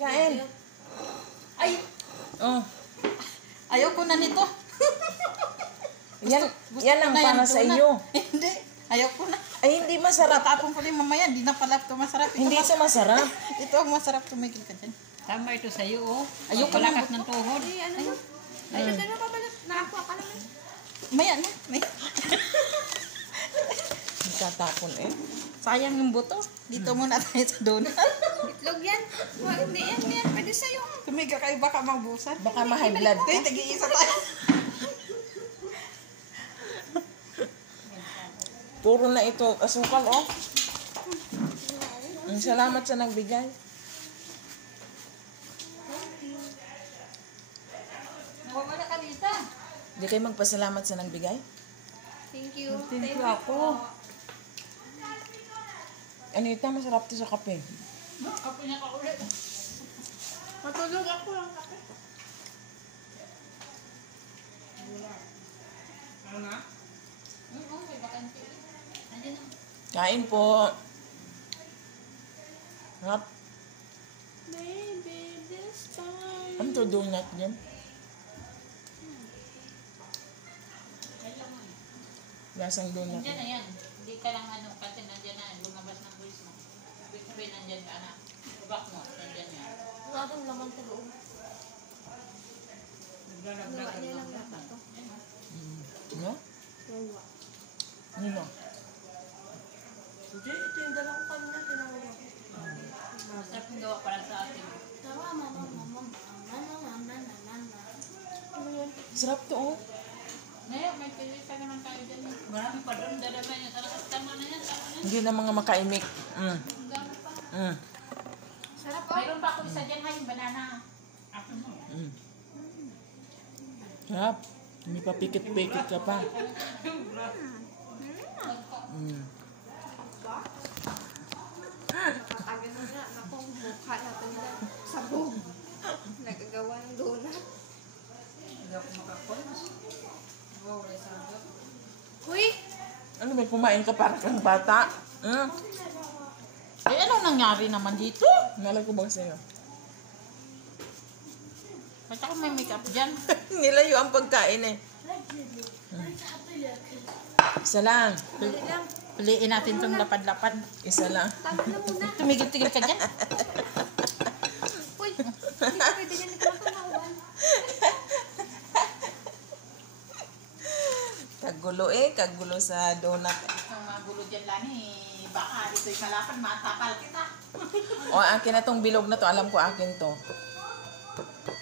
Kain. Ay, Oh. ayoko na nito. Yan, Gusto yan ko ang na yan, para sa donut. iyo. Hindi, ayoko na. Ay, hindi masarap. Tatapon ko rin mamaya, hindi na pala ito masarap. Hindi ito masarap. Ito ang masarap, tumigil ka dyan. Tama ito sa'yo, oh. Ayoko Palakas na. ng tuhod. Ay, ano pa pala? Nakakuha ka naman. Maya na. Maya. Nagtatapon eh. Sayang yung buto. Dito muna tayo sa donut. Itlog yan. Hindi yan. Pwede sa'yo. Tumigil kayo, baka mabusan. Baka ma-high blood ka. Tayo, tag-iisa tayo. Puro na ito asukal, oh. Salamat sa nagbigay. Nawawala ka dito. Hindi kayo magpasalamat sa nagbigay? Thank you. Thank you ako. Anita, masarap to sa kape. Kape niya ka ulit. Matulog ako lang kape. Ano na? May bakante. Nandiyan na. Kain po. Harap. Baby, this time. Ano to donut din? Lasang donut. Nandiyan na yan. Hindi ka lang ano, kasi nandiyan na. Lumabas ng buwis mo. Ibig sabihin, nandiyan ka na. Subak mo, nandiyan yan. Wala kang laman sa loob. Gawa niya lang dapat to. No? Gawa. Ano na? Hindi, ito yung dalawang kanina. Tinawag ako. Masarap yung gawa para sa atin. Tawa, mama. Ano yun? Sarap to, oh. Ngayon, may pilita naman tayo dyan. Marami pa doon. Dadama yan. Tama na yan. Tama na yan. Hindi na mga makaimik. Ang dami pa. Sarap oh. Mayroon pa ako isa dyan, ha, yung banana. Ako mo. Sarap. Hindi pa pikit-pikit ka pa. Nakakagano na. Nakong mukha natin nila. Sabog. Nagagawa ng donut. Hindi ako makakulis. Wow, wala sa agad. Uy! Ano ba, kumain ka para kang bata? Eh, anong nangyari naman dito? Nalag ko ba sa'yo? Ba't ako may makeup dyan? Nilayo ang pagkain eh. Isa lang. Dali lang. Piliin natin itong lapad-lapad. Isa lang. Tama na muna. Tumigil-tigil ka dyan. Uy! Hindi ka pwede yan. Hindi ka matanawan. Kagulo eh. Kagulo sa donut. Ang mga gulo dyan lang eh. Baka ito'y malapad, matapal kita. O, akin na tong bilog na to. Alam ko akin to.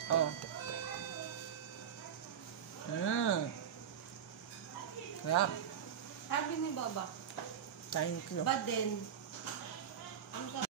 Oh. Sarap. Sabi ni Baba. Thank you. But then,